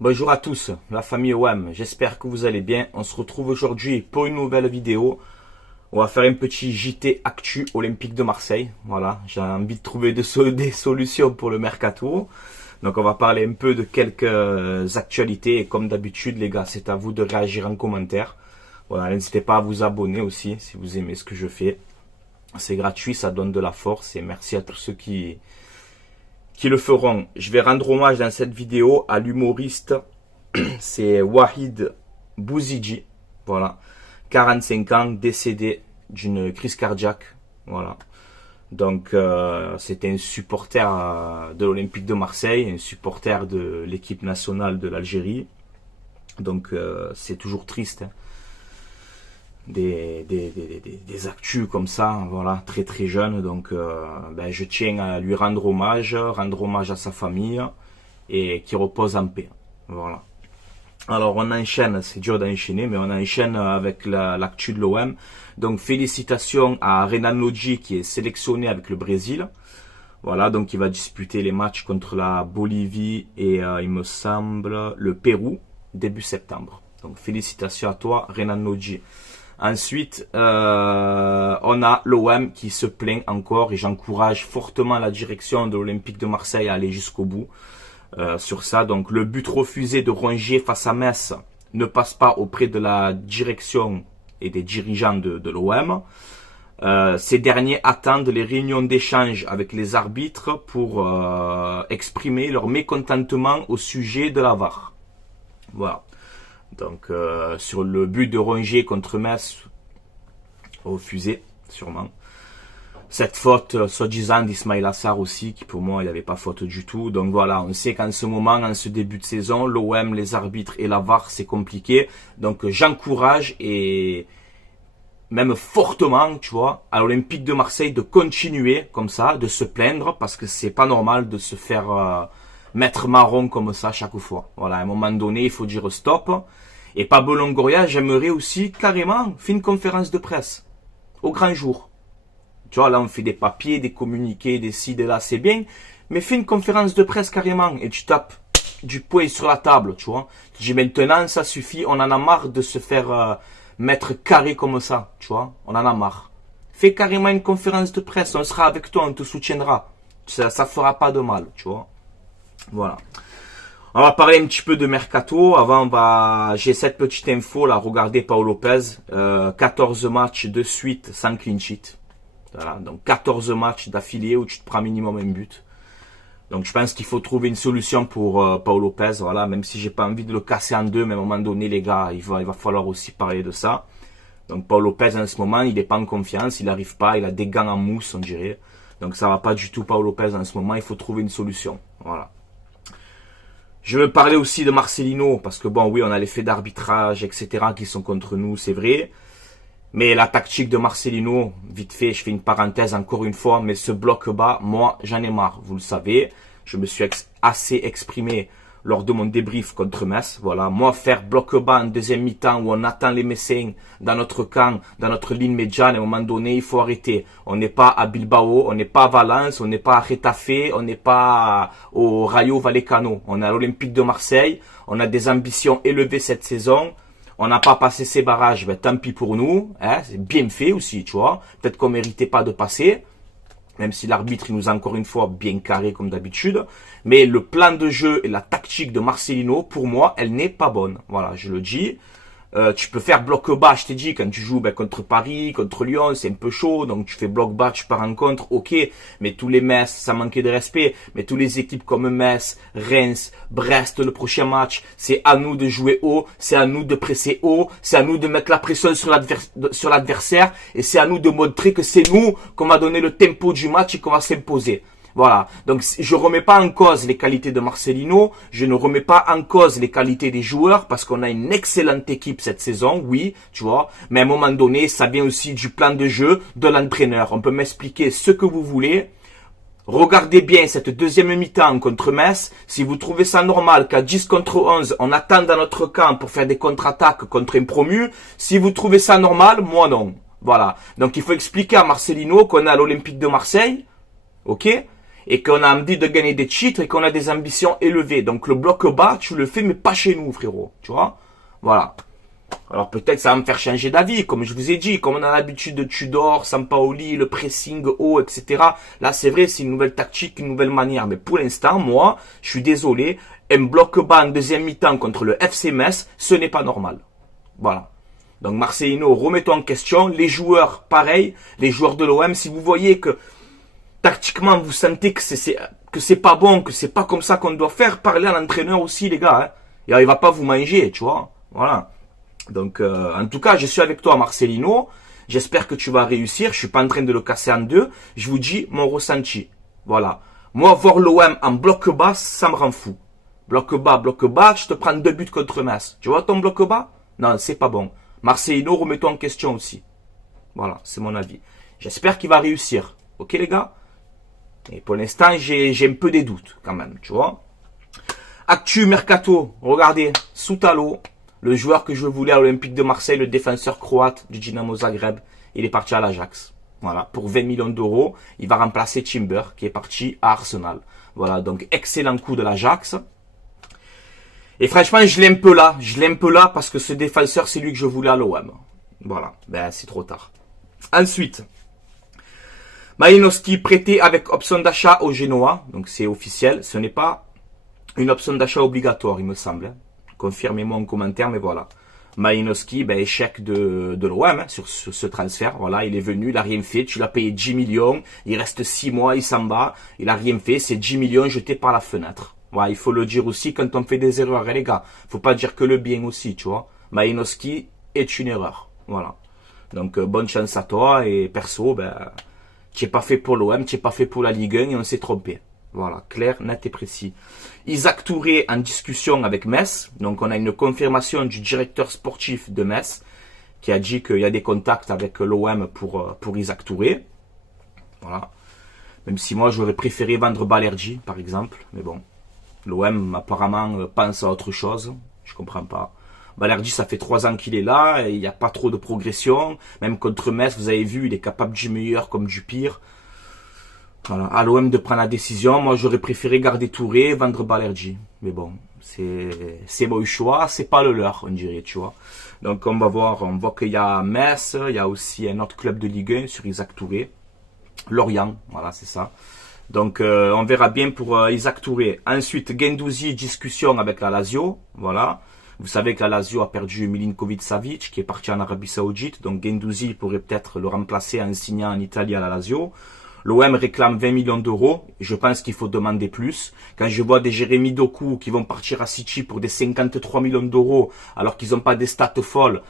Bonjour à tous, la famille OM, j'espère que vous allez bien. On se retrouve aujourd'hui pour une nouvelle vidéo. On va faire un petit JT Actu Olympique de Marseille. Voilà, j'ai envie de trouver des solutions pour le mercato. Donc on va parler un peu de quelques actualités. Et comme d'habitude les gars, c'est à vous de réagir en commentaire. Voilà, n'hésitez pas à vous abonner aussi si vous aimez ce que je fais. C'est gratuit, ça donne de la force et merci à tous ceux qui le feront. Je vais rendre hommage dans cette vidéo à l'humoriste, c'est Wahid Bouzidji, voilà, 45 ans, décédé d'une crise cardiaque, voilà. Donc c'était un supporter de l'Olympique de Marseille, un supporter de l'équipe nationale de l'Algérie. Donc c'est toujours triste, hein. Des actus comme ça, voilà, très très jeune. Donc je tiens à lui rendre hommage à sa famille et qui repose en paix. Voilà. Alors on enchaîne, c'est dur d'enchaîner, mais on enchaîne avec l'actu de l'OM. Donc félicitations à Renan Lodji qui est sélectionné avec le Brésil. Voilà, donc il va disputer les matchs contre la Bolivie et il me semble le Pérou début septembre. Donc félicitations à toi Renan Lodji. Ensuite, on a l'OM qui se plaint encore et j'encourage fortement la direction de l'Olympique de Marseille à aller jusqu'au bout sur ça. Donc le but refusé de Rongier face à Metz ne passe pas auprès de la direction et des dirigeants de l'OM. Ces derniers attendent les réunions d'échange avec les arbitres pour exprimer leur mécontentement au sujet de la VAR. Voilà. Donc sur le but de Rongier contre Metz, refusé sûrement. Cette faute soi-disant d'Ismaïla Assar aussi, qui pour moi il n'y avait pas faute du tout. Donc voilà, on sait qu'en ce moment, en ce début de saison, l'OM, les arbitres et la VAR c'est compliqué. Donc j'encourage et même fortement, tu vois, à l'Olympique de Marseille de continuer comme ça, de se plaindre, parce que c'est pas normal de se faire mettre marron comme ça chaque fois. Voilà, à un moment donné, il faut dire stop. Et Pablo Longoria, j'aimerais aussi carrément faire une conférence de presse au grand jour. Tu vois, là, on fait des papiers, des communiqués, des ci, des là, c'est bien. Mais fais une conférence de presse carrément et tu tapes du poing sur la table, tu vois. Tu dis maintenant, ça suffit, on en a marre de se faire mettre carré comme ça, tu vois. On en a marre. Fais carrément une conférence de presse, on sera avec toi, on te soutiendra. Ça fera pas de mal, tu vois. Voilà. On va parler un petit peu de mercato. Avant, j'ai cette petite info là. Regardez Pau Lopez, 14 matchs de suite sans clean sheet. Voilà, donc 14 matchs d'affilée où tu te prends minimum un but. Donc je pense qu'il faut trouver une solution pour Pau Lopez. Voilà, même si j'ai pas envie de le casser en deux, mais à un moment donné, les gars, il va falloir aussi parler de ça. Donc Pau Lopez en ce moment, il n'est pas en confiance, il n'arrive pas, il a des gants en mousse, on dirait. Donc ça va pas du tout Pau Lopez en ce moment. Il faut trouver une solution. Voilà. Je veux parler aussi de Marcelino, parce que bon, oui, on a les faits d'arbitrage, etc. qui sont contre nous, c'est vrai. Mais la tactique de Marcelino, vite fait, je fais une parenthèse encore une fois, mais ce bloc bas, moi, j'en ai marre, vous le savez. Je me suis assez exprimé lors de mon débrief contre Metz. Voilà, moi, faire bloc bas en deuxième mi-temps où on attend les Messins dans notre camp, dans notre ligne médiane, à un moment donné, il faut arrêter. On n'est pas à Bilbao, on n'est pas à Valence, on n'est pas à Getafe, on n'est pas au Rayo Vallecano. On est à l'Olympique de Marseille, on a des ambitions élevées cette saison. On n'a pas passé ces barrages, ben, tant pis pour nous, hein, c'est bien fait aussi, tu vois. Peut-être qu'on méritait pas de passer, même si l'arbitre il nous a encore une fois bien carré comme d'habitude. Mais le plan de jeu et la tactique de Marcelino, pour moi, elle n'est pas bonne. Voilà, je le dis. Tu peux faire bloc bas, je t'ai dit, quand tu joues contre Paris, contre Lyon, c'est un peu chaud, donc tu fais bloc bas, tu pars en contre, ok, mais tous les Metz, ça manquait de respect, mais tous les équipes comme Metz, Reims, Brest, le prochain match, c'est à nous de jouer haut, c'est à nous de presser haut, c'est à nous de mettre la pression sur l'adversaire, et c'est à nous de montrer que c'est nous qu'on va donner le tempo du match et qu'on va s'imposer. Voilà, donc je ne remets pas en cause les qualités de Marcelino, je ne remets pas en cause les qualités des joueurs parce qu'on a une excellente équipe cette saison, oui, tu vois, mais à un moment donné, ça vient aussi du plan de jeu de l'entraîneur. On peut m'expliquer ce que vous voulez. Regardez bien cette deuxième mi-temps contre Metz. Si vous trouvez ça normal qu'à 10 contre 11, on attend dans notre camp pour faire des contre-attaques contre un promu, si vous trouvez ça normal, moi non. Voilà, donc il faut expliquer à Marcelino qu'on est à l'Olympique de Marseille, ok ? et qu'on a envie de gagner des titres et qu'on a des ambitions élevées. Donc le bloc bas, tu le fais, mais pas chez nous, frérot. Tu vois? Voilà. Alors peut-être ça va me faire changer d'avis, comme je vous ai dit, comme on a l'habitude de Tudor, Sampaoli, le pressing haut, etc. Là c'est vrai, c'est une nouvelle tactique, une nouvelle manière. Mais pour l'instant, moi, je suis désolé, un bloc bas en deuxième mi-temps contre le FC Metz, ce n'est pas normal. Voilà. Donc Marcelino, remets-toi en question. Les joueurs, pareil, les joueurs de l'OM, si vous voyez que tactiquement vous sentez que c'est pas bon, que c'est pas comme ça qu'on doit faire, parlez à l'entraîneur aussi, les gars. Hein. Et il va pas vous manger, tu vois. Voilà. Donc, en tout cas, je suis avec toi, Marcelino. J'espère que tu vas réussir. Je suis pas en train de le casser en deux. Je vous dis mon ressenti. Voilà. Moi, voir l'OM en bloc bas, ça me rend fou. Bloc bas, je te prends 2 buts contre Metz. Tu vois ton bloc bas? Non, c'est pas bon. Marcelino, remets-toi en question aussi. Voilà, c'est mon avis. J'espère qu'il va réussir. Ok, les gars? Et pour l'instant, j'ai un peu des doutes, quand même, tu vois. Actu Mercato, regardez, Soutalo. Le joueur que je voulais à l'Olympique de Marseille, le défenseur croate du Dynamo Zagreb, il est parti à l'Ajax. Voilà, pour 20 millions d'euros, il va remplacer Timber, qui est parti à Arsenal. Voilà, donc excellent coup de l'Ajax. Et franchement, je l'aime peu là. Je l'aime peu là parce que ce défenseur, c'est lui que je voulais à l'OM. Voilà, ben c'est trop tard. Ensuite, Malinowski prêté avec option d'achat au Genoa. Donc c'est officiel, ce n'est pas une option d'achat obligatoire, il me semble. Confirmez-moi en commentaire, mais voilà. Malinowski, ben, échec de l'OM hein, sur ce transfert. Voilà, il est venu, il a rien fait. Tu l'as payé 10 millions. Il reste 6 mois, il s'en va. Il a rien fait. C'est 10 millions jetés par la fenêtre. Voilà, il faut le dire aussi quand on fait des erreurs, hein, les gars. Faut pas dire que le bien aussi, tu vois. Malinowski est une erreur. Voilà. Donc, bonne chance à toi. Et perso, ben, tu n'es pas fait pour l'OM, tu n'es pas fait pour la Ligue 1 et on s'est trompé. Voilà, clair, net et précis. Isaac Touré en discussion avec Metz. Donc on a une confirmation du directeur sportif de Metz qui a dit qu'il y a des contacts avec l'OM pour Isaac Touré. Voilà. Même si moi j'aurais préféré vendre Balerdi par exemple. Mais bon, l'OM apparemment pense à autre chose. Je comprends pas. Balerdi, ça fait 3 ans qu'il est là. Et il n'y a pas trop de progression. Même contre Metz, vous avez vu, il est capable du meilleur comme du pire. Voilà, à l'OM de prendre la décision. Moi, j'aurais préféré garder Touré, vendre Balerdi. Mais bon, c'est mon choix, c'est pas le leur, on dirait, tu vois. Donc, on va voir. On voit qu'il y a Metz, il y a aussi un autre club de Ligue 1 sur Isaac Touré. Lorient, voilà, c'est ça. Donc, on verra bien pour Isaac Touré. Ensuite, Guendouzi, discussion avec la Lazio. Voilà. Vous savez que la Lazio a perdu Milinkovic-Savic, qui est parti en Arabie Saoudite. Donc, Guendouzi pourrait peut-être le remplacer en signant en Italie à la Lazio. L'OM réclame 20 millions d'euros. Je pense qu'il faut demander plus. Quand je vois des Jérémy Doku qui vont partir à City pour des 53 millions d'euros alors qu'ils n'ont pas des stats folles.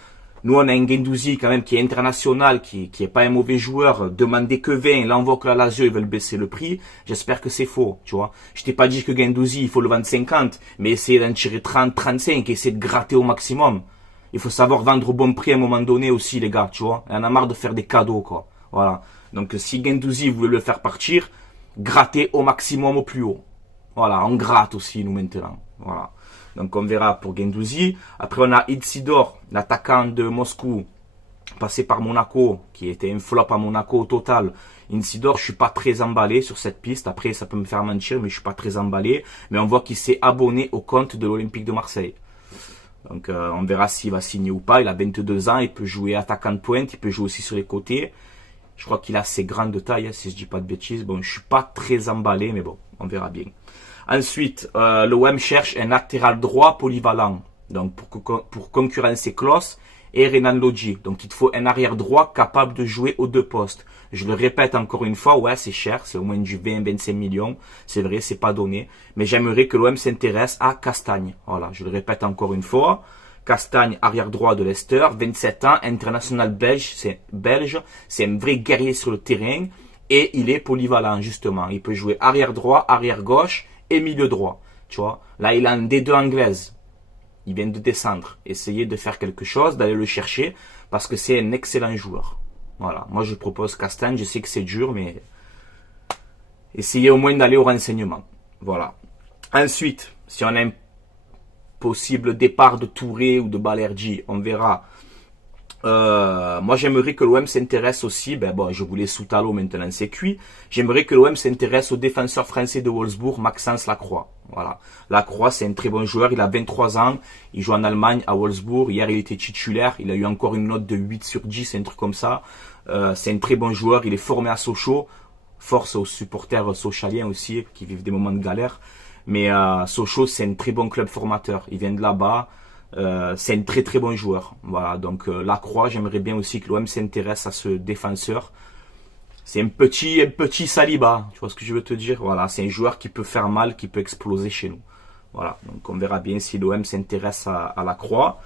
Nous, on a un Guendouzi quand même qui est international, qui est pas un mauvais joueur. Demander que 20. Là, on voit que la Lazio, ils veulent baisser le prix. J'espère que c'est faux, tu vois. Je t'ai pas dit que Guendouzi, il faut le vendre 50. Mais essayer d'en tirer 30, 35. Essayer de gratter au maximum. Il faut savoir vendre au bon prix à un moment donné aussi, les gars, tu vois. On a marre de faire des cadeaux, quoi. Voilà. Donc si Guendouzi voulait le faire partir, gratter au maximum au plus haut. Voilà, on gratte aussi nous maintenant. Voilà. Donc on verra pour Guendouzi. Après on a Isidore, l'attaquant de Moscou, passé par Monaco, qui était un flop à Monaco au total. Isidore, je suis pas très emballé sur cette piste. Après ça peut me faire mentir, mais je suis pas très emballé. Mais on voit qu'il s'est abonné au compte de l'Olympique de Marseille. Donc on verra s'il va signer ou pas. Il a 22 ans, il peut jouer attaquant de pointe, il peut jouer aussi sur les côtés. Je crois qu'il a assez grande de taille, hein, si je dis pas de bêtises. Bon, je suis pas très emballé, mais bon, on verra bien. Ensuite, l'OM cherche un latéral droit polyvalent. Donc, pour concurrencer Klose et Renan Lodji. Donc, il te faut un arrière droit capable de jouer aux 2 postes. Je le répète encore une fois, ouais, c'est cher. C'est au moins du 20-25 millions. C'est vrai, c'est pas donné. Mais j'aimerais que l'OM s'intéresse à Castagne. Voilà, je le répète encore une fois. Castagne, arrière droit de Leicester, 27 ans, international belge, c'est un vrai guerrier sur le terrain et il est polyvalent justement. Il peut jouer arrière droit, arrière gauche et milieu droit. Tu vois, là il a un D2 anglaise. Il vient de descendre. Essayez de faire quelque chose, d'aller le chercher parce que c'est un excellent joueur. Voilà, moi je propose Castagne, je sais que c'est dur mais essayez au moins d'aller au renseignement. Voilà. Ensuite, si on a un possible départ de Touré ou de Balerdi, on verra. Moi, j'aimerais que l'OM s'intéresse aussi, ben bon, je voulais Soutalo, maintenant c'est cuit. J'aimerais que l'OM s'intéresse au défenseur français de Wolfsburg, Maxence Lacroix. Voilà. Lacroix, c'est un très bon joueur, il a 23 ans, il joue en Allemagne, à Wolfsburg. Hier, il était titulaire, il a eu encore une note de 8 sur 10, un truc comme ça. C'est un très bon joueur, il est formé à Sochaux. Force aux supporters sochaliens aussi, qui vivent des moments de galère. Mais Sochaux, c'est un très bon club formateur. Il vient de là-bas. C'est un très très bon joueur. Voilà, donc Lacroix, j'aimerais bien aussi que l'OM s'intéresse à ce défenseur. C'est un petit Saliba, tu vois ce que je veux te dire. Voilà, c'est un joueur qui peut faire mal, qui peut exploser chez nous. Voilà, donc on verra bien si l'OM s'intéresse à Lacroix.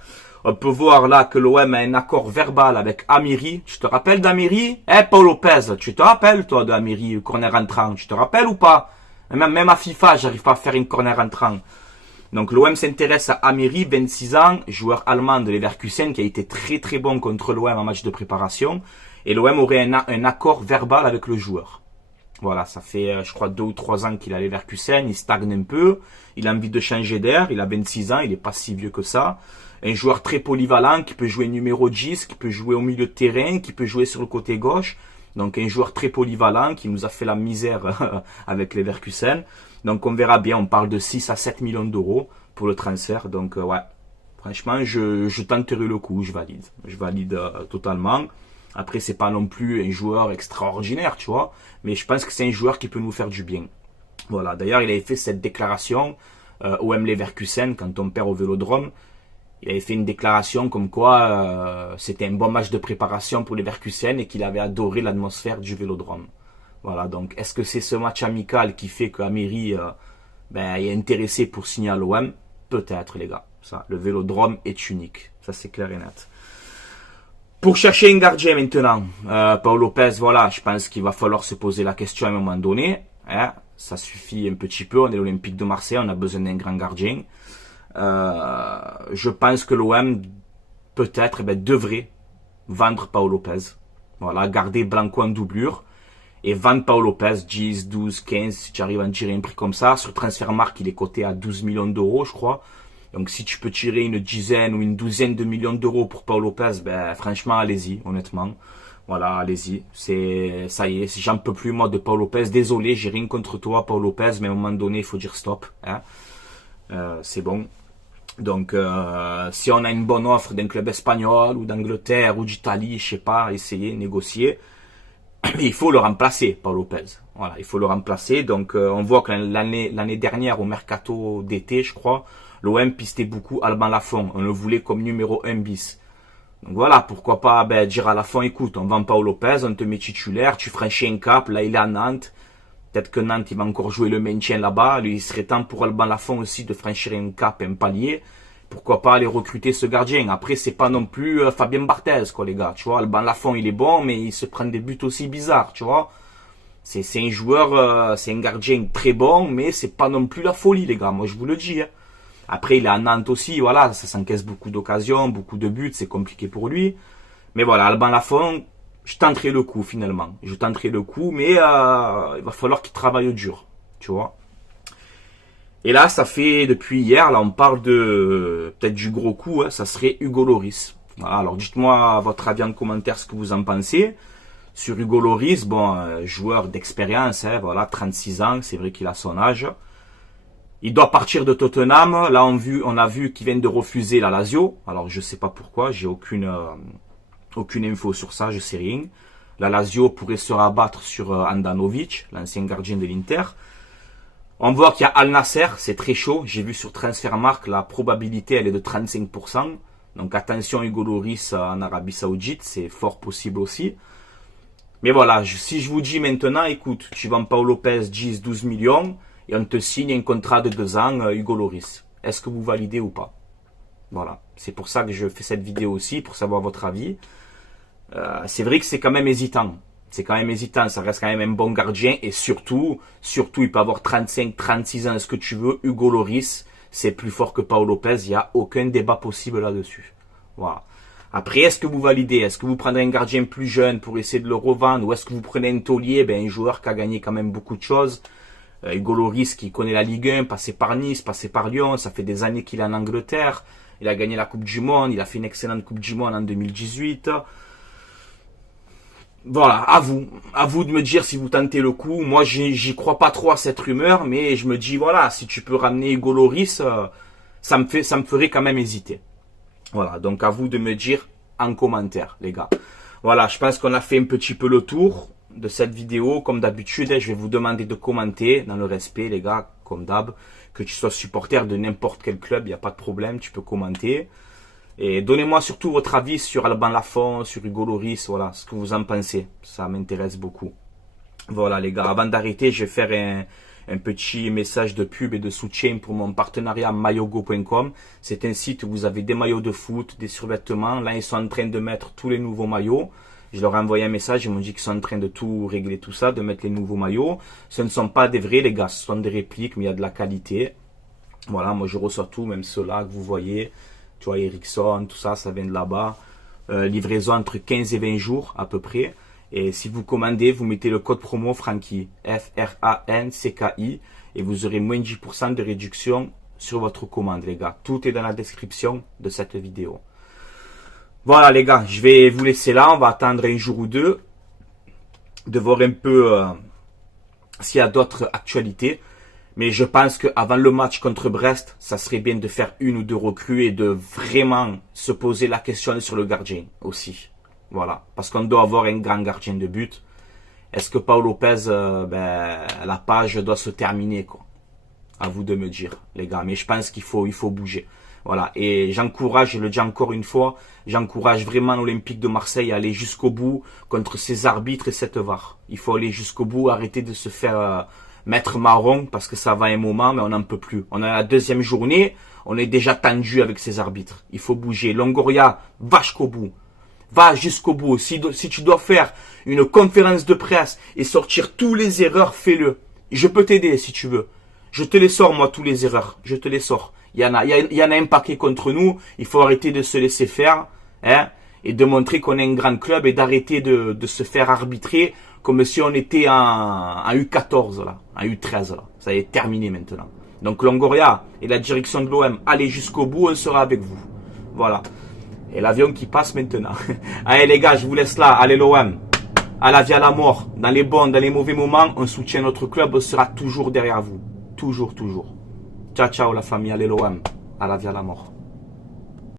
On peut voir là que l'OM a un accord verbal avec Amiri. Tu te rappelles d'Amiri? Paul Lopez, tu te rappelles toi d'Amiri, le corner entrant? Tu te rappelles ou pas? Même à FIFA, j'arrive pas à faire une corner entrant. Donc l'OM s'intéresse à Amiri, 26 ans, joueur allemand de Leverkusen qui a été très très bon contre l'OM en match de préparation. Et l'OM aurait un accord verbal avec le joueur. Voilà, ça fait je crois 2 ou 3 ans qu'il a Leverkusen, il stagne un peu, il a envie de changer d'air, il a 26 ans, il est pas si vieux que ça. Un joueur très polyvalent qui peut jouer numéro 10, qui peut jouer au milieu de terrain, qui peut jouer sur le côté gauche. Donc un joueur très polyvalent qui nous a fait la misère avec Leverkusen. Donc on verra bien, on parle de 6 à 7 millions d'euros pour le transfert. Donc ouais, franchement, je tenterai le coup, je valide. Je valide totalement. Après, c'est pas non plus un joueur extraordinaire, tu vois. Mais je pense que c'est un joueur qui peut nous faire du bien. Voilà, d'ailleurs, il avait fait cette déclaration OM Leverkusen quand on perd au Vélodrome. Il avait fait une déclaration comme quoi c'était un bon match de préparation pour Leverkusen et qu'il avait adoré l'atmosphère du Vélodrome. Voilà, donc est-ce que c'est ce match amical qui fait qu'Amiri est intéressé pour signer à l'OM? Peut-être, les gars. Ça, le Vélodrome est unique. Ça, c'est clair et net. Pour chercher un gardien maintenant, Paul Lopez, voilà, je pense qu'il va falloir se poser la question à un moment donné. Hein, ça suffit un petit peu, on est l'Olympique de Marseille, on a besoin d'un grand gardien. Je pense que l'OM peut-être devrait vendre Paul Lopez. Voilà, garder Blanco en doublure et vendre Paul Lopez 10, 12, 15 si tu arrives à en tirer un prix comme ça. Sur Transfermarkt, il est coté à 12 millions d'euros, je crois. Donc si tu peux tirer une dizaine ou une douzaine de millions d'euros pour Paul Lopez, franchement, allez-y, honnêtement. Voilà, allez-y. Ça y est, j'en peux plus moi de Paul Lopez. Désolé, j'ai rien contre toi, Paul Lopez, mais à un moment donné, il faut dire stop. Hein. C'est bon. Donc, si on a une bonne offre d'un club espagnol ou d'Angleterre ou d'Italie, je sais pas, essayer, négocier, mais il faut le remplacer, Paul Lopez. Voilà, il faut le remplacer. Donc, on voit que l'année dernière, au mercato d'été, je crois, l'OM pistait beaucoup Alban Lafont. On le voulait comme numéro 1 bis. Donc voilà, pourquoi pas dire à Lafont, écoute, on vend Paul Lopez, on te met titulaire, tu franchis un cap, là il est à Nantes. Peut-être que Nantes, il va encore jouer le maintien là-bas. Lui, il serait temps pour Alban Lafont aussi de franchir un cap, un palier. Pourquoi pas aller recruter ce gardien? Après, c'est pas non plus Fabien Barthez, quoi, les gars. Tu vois, Alban Lafont, il est bon, mais il se prend des buts aussi bizarres, tu vois. C'est un joueur, c'est un gardien très bon, mais c'est pas non plus la folie, les gars. Moi, je vous le dis. Hein. Après, il est à Nantes aussi, voilà, ça s'encaisse beaucoup d'occasions, beaucoup de buts, c'est compliqué pour lui. Mais voilà, Alban Lafont, je tenterai le coup finalement. Je tenterai le coup, mais il va falloir qu'il travaille dur, tu vois. Et là, ça fait depuis hier, là, on parle de peut-être du gros coup, hein, ça serait Hugo Lloris. Voilà, alors dites-moi votre avis en commentaire, ce que vous en pensez. Sur Hugo Lloris, bon, joueur d'expérience, hein, voilà, 36 ans, c'est vrai qu'il a son âge. Il doit partir de Tottenham. Là, on a vu qu'il vient de refuser la Lazio. Alors, je sais pas pourquoi, j'ai aucune info sur ça, je sais rien. La Lazio pourrait se rabattre sur Andanovic, l'ancien gardien de l'Inter. On voit qu'il y a Al Nasser, c'est très chaud. J'ai vu sur Transfermarkt, la probabilité, elle est de 35%. Donc attention, Hugo Lloris en Arabie Saoudite, c'est fort possible aussi. Mais voilà, si je vous dis maintenant, écoute, tu vends Paul Lopez 10, 12 millions et on te signe un contrat de 2 ans, Hugo Lloris. Est-ce que vous validez ou pas? Voilà, c'est pour ça que je fais cette vidéo aussi, pour savoir votre avis. C'est vrai que c'est quand même hésitant. C'est quand même hésitant, ça reste quand même un bon gardien. Et surtout, il peut avoir 35, 36 ans, ce que tu veux. Hugo Lloris, c'est plus fort que Paul Lopez. Il n'y a aucun débat possible là-dessus. Voilà. Après, est-ce que vous validez? Est-ce que vous prendrez un gardien plus jeune pour essayer de le revendre? Ou est-ce que vous prenez un taulier, un joueur qui a gagné quand même beaucoup de choses? Hugo Lloris qui connaît la Ligue 1, passé par Nice, passé par Lyon, ça fait des années qu'il est en Angleterre. Il a gagné la Coupe du Monde. Il a fait une excellente Coupe du Monde en 2018. Voilà, à vous de me dire si vous tentez le coup. Moi, j'y crois pas trop à cette rumeur, mais je me dis, voilà, si tu peux ramener Hugo Lloris, ça me ferait quand même hésiter. Voilà, donc à vous de me dire en commentaire, les gars. Voilà, je pense qu'on a fait un petit peu le tour de cette vidéo. Comme d'habitude, je vais vous demander de commenter dans le respect, les gars, comme d'hab. Que tu sois supporter de n'importe quel club, il n'y a pas de problème, tu peux commenter. Et donnez-moi surtout votre avis sur Alban Lafont, sur Hugo Lloris, voilà, ce que vous en pensez. Ça m'intéresse beaucoup. Voilà les gars, avant d'arrêter, je vais faire un petit message de pub et de soutien pour mon partenariat maillogo.com. C'est un site où vous avez des maillots de foot, des survêtements. Là, ils sont en train de mettre tous les nouveaux maillots. Je leur ai envoyé un message, ils m'ont dit qu'ils sont en train de tout régler, tout ça, de mettre les nouveaux maillots. Ce ne sont pas des vrais les gars, ce sont des répliques, mais il y a de la qualité. Voilà, moi je reçois tout, même ceux-là que vous voyez. Tu vois, Ericsson, tout ça, ça vient de là-bas. Livraison entre 15 et 20 jours à peu près. Et si vous commandez, vous mettez le code promo Franky, F-R-A-N-C-K-I, et vous aurez moins de 10% de réduction sur votre commande, les gars. Tout est dans la description de cette vidéo. Voilà, les gars, je vais vous laisser là. On va attendre un jour ou deux de voir un peu s'il y a d'autres actualités. Mais je pense qu'avant le match contre Brest, ça serait bien de faire une ou deux recrues et de vraiment se poser la question sur le gardien aussi. Voilà. Parce qu'on doit avoir un grand gardien de but. Est-ce que Paul Lopez, la page doit se terminer, quoi? À vous de me dire, les gars. Mais je pense qu'il faut bouger. Voilà. Et j'encourage, je le dis encore une fois, j'encourage vraiment l'Olympique de Marseille à aller jusqu'au bout contre ces arbitres et cette VAR. Il faut aller jusqu'au bout, arrêter de se faire mettre marron parce que ça va un moment, mais on n'en peut plus. On a la deuxième journée, on est déjà tendu avec ces arbitres. Il faut bouger. Longoria, va jusqu'au bout. Va jusqu'au bout. Si tu dois faire une conférence de presse et sortir tous les erreurs, fais-le. Je peux t'aider si tu veux. Je te les sors, moi, tous les erreurs. Je te les sors. Il y en a un paquet contre nous. Il faut arrêter de se laisser faire, hein, et de montrer qu'on est un grand club et d'arrêter de se faire arbitrer comme si on était en U14, là, en U13, là. Ça est terminé maintenant. Donc Longoria et la direction de l'OM, allez jusqu'au bout, on sera avec vous. Voilà. Et l'avion qui passe maintenant. Allez les gars, je vous laisse là. Allez l'OM. À la vie à la mort. Dans les bons, dans les mauvais moments, on soutient notre club, on sera toujours derrière vous. Toujours, toujours. Ciao, ciao la famille. Allez l'OM. À la vie à la mort.